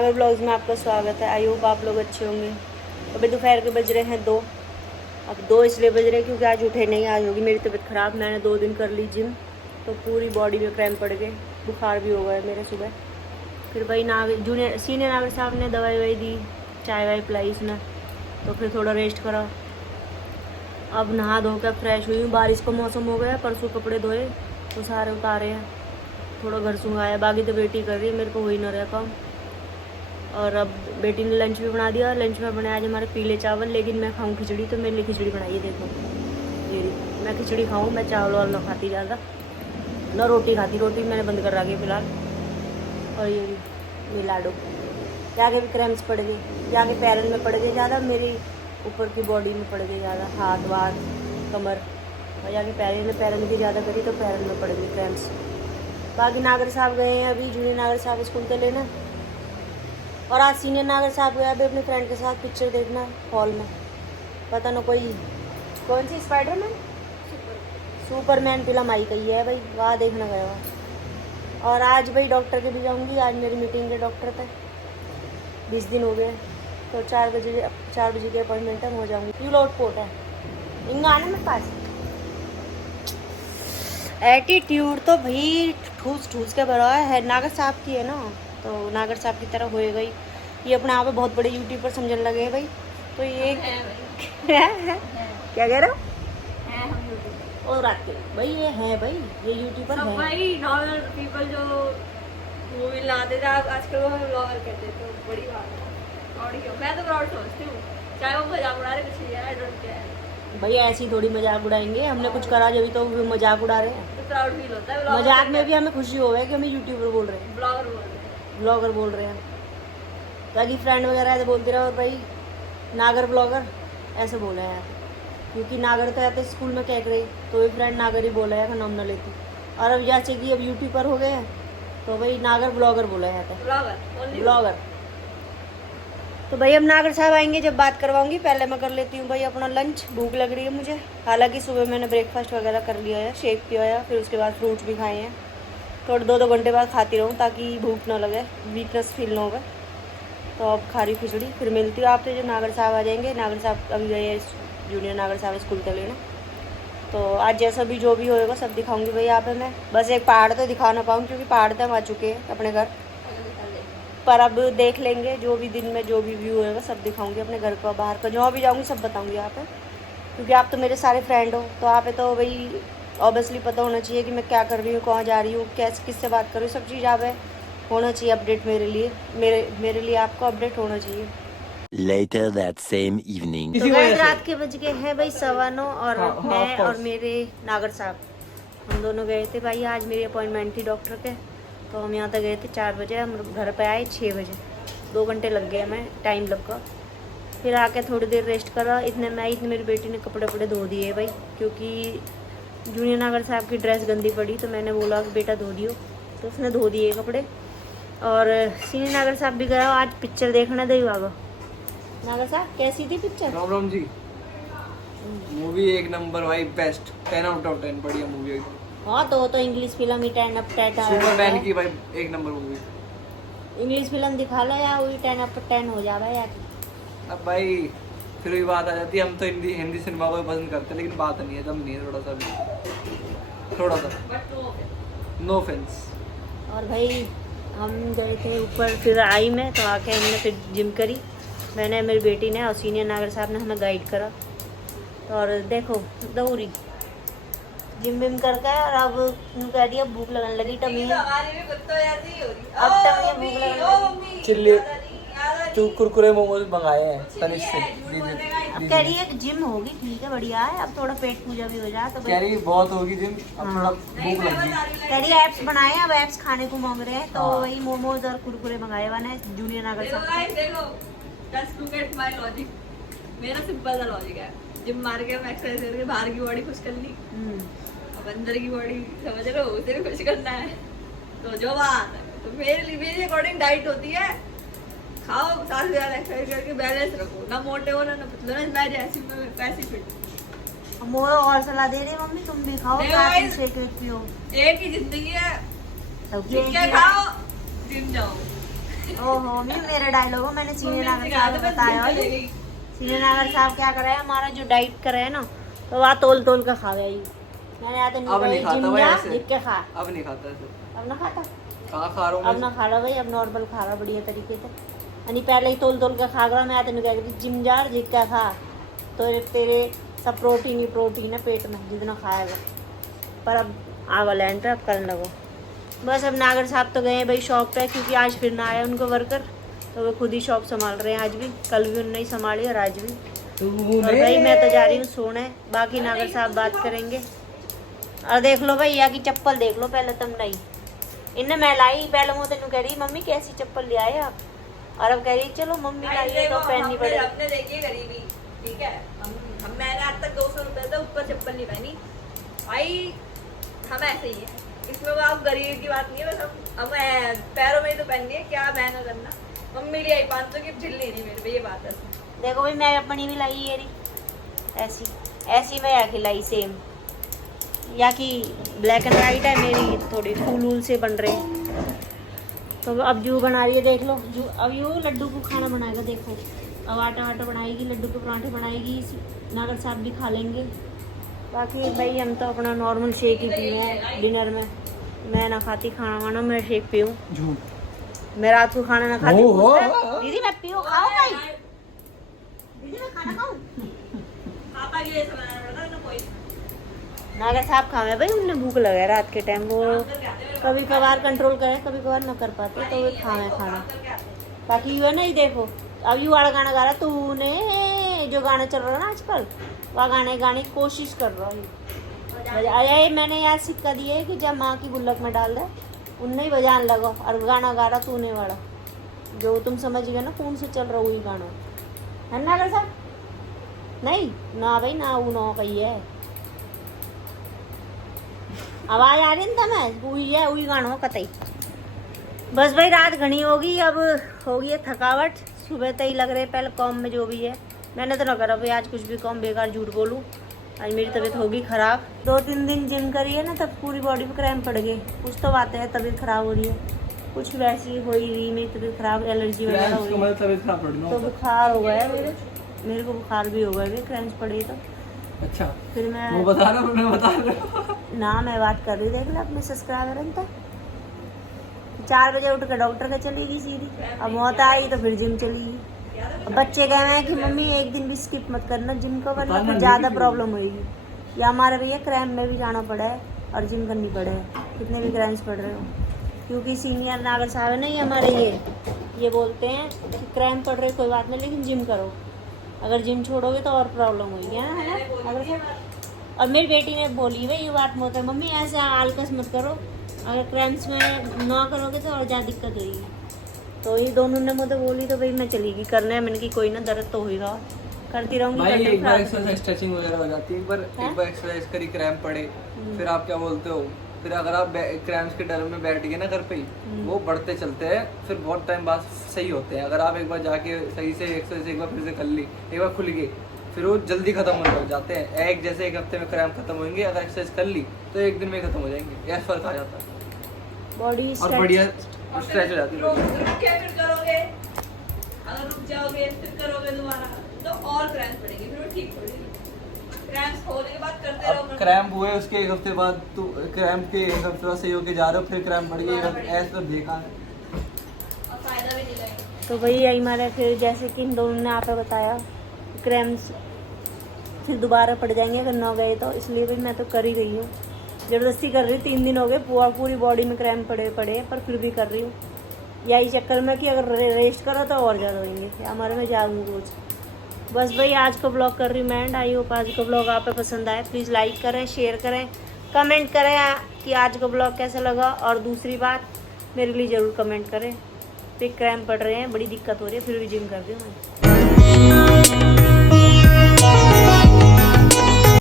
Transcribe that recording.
नागर ब्लॉग्स में आपका स्वागत है। आई होप आप लोग अच्छे होंगे। अभी दोपहर के बज रहे हैं 2। अब 2 इसलिए बज रहे हैं क्योंकि आज उठे नहीं, आज होगी मेरी तबीयत ख़राब। मैंने 2 दिन कर ली जिम, तो पूरी बॉडी में क्रैम्प पड़ गए, बुखार भी हो गया मेरे सुबह। फिर भाई सीनियर नागर साहब ने दवाई ववाई दी, चाय वाय पिलाई इसने, तो फिर थोड़ा रेस्ट करा। अब नहा धो कर फ्रेश हुई हूँ। बारिश का मौसम हो गया, परसों कपड़े धोए तो सारे उतारे हैं, थोड़ा घर सुंगाया। बाकी तो बेटी कर रही है, मेरे को हो ही ना रहा काम। और अब बेटी ने लंच भी बना दिया। लंच में बनाया आज हमारे पीले चावल, लेकिन मैं खाऊं खिचड़ी, तो मेरे लिए खिचड़ी बनाई है। देखो ये मैं खिचड़ी खाऊं, मैं चावल वाल ना खाती ज़्यादा, ना रोटी खाती। रोटी मैंने बंद कर रखी है फिलहाल। और ये लाडू जाके भी क्रैम्प्स पड़ गए, जाके पैरों में पड़ गए ज़्यादा, मेरी ऊपर की बॉडी में पड़ गई ज़्यादा, हाथ वाथ कमर, और जाके पैरों में भी ज़्यादा करी तो पैरों में पड़ गई क्रैम्प्स। बाकी नागर साहब गए हैं अभी, जूनियर नागर साहब स्कूल के लेना, और आज सीनियर नागर साहब गया अभी अपने फ्रेंड के साथ पिक्चर देखना हॉल में। पता ना कौन सी स्पाइडरमैन सुपरमैन फिल्म आई गई है भाई, वहाँ देखना गया हुआ। और आज भाई डॉक्टर के भी जाऊँगी, आज मेरी मीटिंग है डॉक्टर पे, 20 दिन हो गए, तो 4 बजे के अपॉइंटमेंट है, हो जाऊँगी। यू लॉट पोर्ट है इंगा आने मेरे पास। एटीट्यूड तो भाई ठूस के भरा है, नागर साहब की है ना, तो नागर साहब की तरह होएगा ही। ये अपने आप में बहुत बड़े यूट्यूबर समझने लगे हैं भाई, तो ये क्या कह रहे हो? और रात के भाई ये है भाई, ये यूट्यूबर है भाई। नॉर्मल पीपल जो मूवी लाते थे आजकल वो हमें ब्लॉगर कहते हैं, तो बड़ी बात है। ऑडियो मैं तो प्राउड समझती हूँ, चाहे वो मजाक उड़ा रहे कुछ नहीं, आई डोंट केयर भाई। ऐसी थोड़ी मजाक उड़ाएंगे, हमने कुछ करा जब तो मजाक उड़ा रहे हैं, तो प्राउड फील होता है। मजाक में भी हमें खुशी हो है कि हमें यूट्यूबर बोल रहे हैं, ब्लॉगर बोल रहे हैं। ताकि फ्रेंड वगैरह ऐसे बोलते रहे, और भाई नागर ब्लॉगर ऐसे बोला है, क्योंकि नागर तो आते स्कूल में कह रही, तो ये फ्रेंड नागर ही बोला है, नाम न लेती। और अब जैसे कि अब यूट्यूबर हो गए हैं, तो भाई नागर ब्लॉगर बोला जाता है, ब्लॉगर। तो भाई अब नागर साहब आएंगे जब बात करवाऊंगी, पहले मैं कर लेती हूँ भाई अपना लंच। भूख लग रही है मुझे, हालांकि सुबह मैंने ब्रेकफास्ट वगैरह कर लिया है, शेक पिया है, फिर उसके बाद फ्रूट्स भी खाए हैं। थोड़े 2 घंटे बाद खाती रहूँ ताकि भूख ना लगे, वीकनेस फील ना होगा। तो अब खा रही खिचड़ी, फिर मिलती हूँ आपसे जब नागर साहब आ जाएंगे। नागर साहब अभी गए जूनियर नागर साहब स्कूल के लेना, तो आज जैसा भी जो भी होएगा सब दिखाऊंगी भाई यहाँ पे। मैं बस एक पहाड़ तो दिखा ना पाऊँ, क्योंकि पहाड़ तो हम आ चुके हैं अपने घर, पर अब देख लेंगे जो भी दिन में जो भी व्यू होएगा सब दिखाऊंगी अपने घर का, बाहर का, जहाँ भी जाऊँगी सब बताऊँगी यहाँ पे, क्योंकि आप तो मेरे सारे फ्रेंड हो। तो यहाँ पे तो भाई ऑब्वियसली पता होना चाहिए कि मैं क्या कर रही हूँ, कहाँ जा रही हूँ, कैसे किससे बात कर रही हूँ, सब चीज़ यहाँ पे होना चाहिए अपडेट। मेरे लिए आपको अपडेट होना चाहिए। Later that same evening. तो रात के बज गए हैं भाई 9:15, और मैं और मेरे नागर साहब हम दोनों गए थे भाई। आज मेरी अपॉइंटमेंट थी डॉक्टर के, तो हम यहाँ तक गए थे 4 बजे, हम घर पे आए 6 बजे। 2 घंटे लग गए हमें, टाइम लगा। फिर आके थोड़ी देर रेस्ट करा। इतने मेरी बेटी ने कपड़े धो दिए भाई, क्योंकि जूनियर नागर साहब की ड्रेस गंदी पड़ी, तो मैंने बोला कि बेटा धो दियो, तो उसने धो दिए कपड़े। और सीनियर नागर साहब भी गया आज पिक्चर देखने दे वागा। नागर साहब कैसी थी पिक्चर? राम जी, मूवी एक नंबर भाई, बेस्ट, 10 आउट ऑफ 10, बढ़िया मूवी है। हाँ तो English film he 10 of 10 Superman की भाई एक नंबर मूवी। इंग्लिश फिल्म दिखा लो या वही 10 ऑफ 10 हो जाए यार। अब भाई फिर वही बात आ जाती है, हम तो हिंदी सिनेमा को पसंद करते हैं, लेकिन बात नहीं है, दम नहीं है थोड़ा सा नो ऑफेंस। और भाई हम गए थे ऊपर, फिर आई मैं, तो आके हमने फिर जिम करी, मैंने, मेरी बेटी ने, और सीनियर नागर साहब ने हमें गाइड करा। और देखो दौड़ी जिम विम करके, और अब कह दिया भूख लगने लगी, टमी अब टमी भूख लगने लगी। चिल्ली तू कुरकुरे मोमोज मंगाए हैं तनिष से, अब कह रही है कि जिम होगी, ठीक है बढ़िया है, अब थोड़ा पेट पूजा भी हो जाए, तो कह रही बहुत होगी जिम, अब थोड़ा भूख लगी। कह रही एप्स बनाए, अब एप्स खाने को मांग रहे हैं, तो वही मोमोज और कुरकुरे मंगाए हुए हैं जूनियर नागर साहब। Just look at my logic. मेरा सिंपल सा लॉजिक है, जिम मार के एक्सरसाइज करके बाहर की बॉडी खुश कर ली, अब अंदर की बॉडी समझ रहे हो उसे भी खुश करना है, तो जो बात है, तो मेरे अकॉर्डिंग डाइट होती है, खाओ 7 से ज़्यादा एक्सरसाइज करके बैलेंस रखो, ना मोटे हो ना पतले हो, मैं जैसी वैसी फिट। मोर और सलाह दे रही मम्मी, तुम भी खाओ, शेक वेक पियो, एक ही जिंदगी है, सब क्या खाओ जिम जाओ। ओहो मम्मी मेरा डायलॉग हो, मैंने सीनियर नागर साहब को बताया है। सीनियर नागर साहब क्या करे हमारा जो डाइट करे है ना, तो वहाँ तोल तोल का खावे आई। मैंने आते अब नहीं खाता भाई ऐसे। लिख के खा। अब नहीं खाता ऐसे। अब ना खाता, कहाँ खा रहा हूँ अब मैं? ना खा रहा भाई, अब नॉर्मल खा रहा बढ़िया तरीके से। यानी पहले ही तोल तोल का खा रहा। मैं आते कह रही जिम जा लिख के खा, तो तेरे सब प्रोटीन ही प्रोटीन है पेट में जितना खाएगा। पर अब आवा लैंड पे अब करने लगो बस। अब नागर साहब तो गए भाई शॉप पे, क्योंकि आज फिर ना आया उनको वर्कर, तो वो खुद ही शॉप संभाल रहे हैं आज भी। कल भी उन्होंने ही संभाली और आज भी। और भाई मैं तो जा रही हूँ सोने, बाकी नागर साहब बात करेंगे। और देख लो भैया की चप्पल देख लो पहले तुम नहीं, इन्हें मैं लाई पहले मुँह तेन कह रही मम्मी कैसी चप्पल ले आए आप, और अब कह रही चलो मम्मी लाई है तो पहननी पड़ेगी। अपने देखिए गरीबी, ठीक है। हम मैंने आज तक 200 रुपए से ऊपर चप्पल नहीं पहनी भाई, हम ऐसे ही है। इसमें वो आप गरीब की बात नहीं है, बस हम पैरों में ही तो पहननी है, क्या महंगा करना। मम्मी ले आई 500 की झिल्ली नहीं मेरे पे, ये बात है। देखो भाई मैं अपनी भी लाई है ऐसी ऐसी मैं आके लाई सेम, या कि ब्लैक एंड वाइट है मेरी, थोड़ी फूल वूल से बन रहे हैं। तो अब जू बना रही है देख लो, जू अब यू लड्डू को खाना बनाएगा देखो। अब आटा वाटा बनाएगी, लड्डू के पराठे बनाएगी, नागर साहब भी खा लेंगे। बाकी भाई हम तो अपना नॉर्मल शेक ही पिए हैं डिनर में। मैं ना खाती खाना वाना, मैं शेक पीऊँ। मैं रात को खाना ना खाती। दीदी मैं पीऊँ खाओ भाई, दीदी मैं खाना खाऊँ। पापा के लिए बनाना पड़ता है ना कोई। नागर साहब खावे भाई, उन्हें भूख लगे रात के टाइम, वो कभी कभार कंट्रोल करे कभी कभार ना कर पाते, तो वो खावे खाना। बाकी यू है ना, ये देखो अब यू वाला गाना गा रहा तूने, जो गाना चल रहा है ना आजकल, वह गाने गाने की कोशिश कर रहा हूँ। अरे मैंने यार सिक्का दिया है कि जब माँ की गुल्लक में डाल दे उनने ही बजाने लगा, और गाना गा रहा तूने वाला, जो तुम समझ गए ना कौन से चल रहा वही गाना है ना नागर साहब। नहीं ना भाई ना वो ना कही है, आवाज आ रही ना मैं वही है, वही गाना हो कतई। बस भाई रात घनी होगी, अब होगी है थकावट, सुबह तक ही लग रहे पहले कॉम में जो भी है। मैंने तो ना करा भाई आज कुछ भी कॉम, बेकार झूठ बोलूँ। आज मेरी तबीयत होगी ख़राब, 2-3 दिन जिम करी है ना, तब पूरी बॉडी पे क्रैम्प पड़ गए। कुछ तो बातें है तबीयत ख़राब हो रही है, कुछ वैसी हो ही रही मेरी तबीयत ख़राब, एलर्जी वगैरह हो रही है, तो बुखार हो गया मेरे को बुखार भी हो गया क्रैम्प पड़े तो। अच्छा फिर मैं वो बता रहा हूँ, मैं बता रहा हूँ ना, मैं बात कर रही देख लो अपने सब्सक्राइबर तक। 4 बजे उठ कर डॉक्टर के चली गई सीधी, अब मौत आई तो फिर जिम चली गई। अब बच्चे कह रहे हैं कि मम्मी एक दिन भी स्किप मत करना जिम को, वरना फिर ज़्यादा प्रॉब्लम होगी। या हमारे भैया क्रैम्प में भी जाना पड़ा है और जिम करनी पड़े है, कितने भी क्रैम्प्स पड़ रहे हो, क्योंकि सीनियर नागर साहब है ना ये हमारे, ये बोलते हैं कि क्रैम्प पड़ रहे कोई बात नहीं लेकिन जिम करो, अगर जिम छोड़ोगे तो और प्रॉब्लम होगी, है ना नागर साहब। और मेरी बेटी ने बोली भाई ये बात मत है मम्मी, ऐसे आलकस मत करो, अगर क्रैम्प्स में ना करोगे तो और ज़्यादा दिक्कत होगी। तो ये दोनों ने मुझे बोली, तो भाई मैं चली गई करने। मैंने की कोई ना दर्द तो होगा, करती रहूँगी। भाई एक बार एक्सरसाइज स्ट्रेचिंग वगैरह हो जाती है, एक बार एक्सरसाइज करी क्रैम्प पड़े, फिर आप क्या बोलते हो, फिर अगर आप क्रैम्प्स के डर में बैठ गए ना घर पे ही, वो बढ़ते चलते हैं, फिर बहुत टाइम बाद सही होते हैं। अगर आप एक बार जाके सही से एक्सरसाइज एक बार फिर से कर ली, एक बार खुल गई, फिर वो जल्दी खत्म होने लग जाते हैं। एक जैसे एक हफ्ते में क्रैम्प खत्म होंगे, अगर एक्सरसाइज कर ली तो एक दिन में खत्म हो जाएंगे, ऐसा फर्क आ जाता है बॉडी और बढ़िया स्ट्रेच हो जाती है। रुक के फिर करोगे, अगर रुक जाओगे फिर करोगे दोबारा तो और क्रैम्प पड़ेंगे, फिर वो ठीक पड़ेगी। क्रैम्प होने के बाद करते रहो। क्रैम्प हुए उसके एक हफ्ते बाद, तो क्रैम्प के एक हफ्ते बाद सही होके जा रहे हो, फिर क्रैम्प बढ़ गई, ऐसा तो बेकार है और फायदा भी नहीं लगेगा। तो वही यही हमारे फिर जैसे कि इन दोनों ने आपको बताया क्रैम्प्स फिर दोबारा पड़ जाएंगे अगर ना गए तो, इसलिए भी मैं तो कर ही रही हूँ, ज़बरदस्ती कर रही हूँ। 3 दिन हो गए पूरी बॉडी में क्रैम्प पड़े पर फिर भी कर रही हूँ, यही चक्कर में कि अगर रेस्ट करो तो और ज़्यादा होंगे, हमारे में जाऊँगी रोज। बस भाई आज को ब्लॉग कर रही हूँ मैं एंड, आई होप आज को ब्लॉग आप पसंद आए। प्लीज़ लाइक करें, शेयर करें, कमेंट करें कि आज का ब्लॉग कैसा लगा। और दूसरी बात मेरे लिए ज़रूर कमेंट करें, फिर क्रैम्प पड़ रहे हैं, बड़ी दिक्कत हो रही है, फिर भी जिम कर रही हूँ मैं।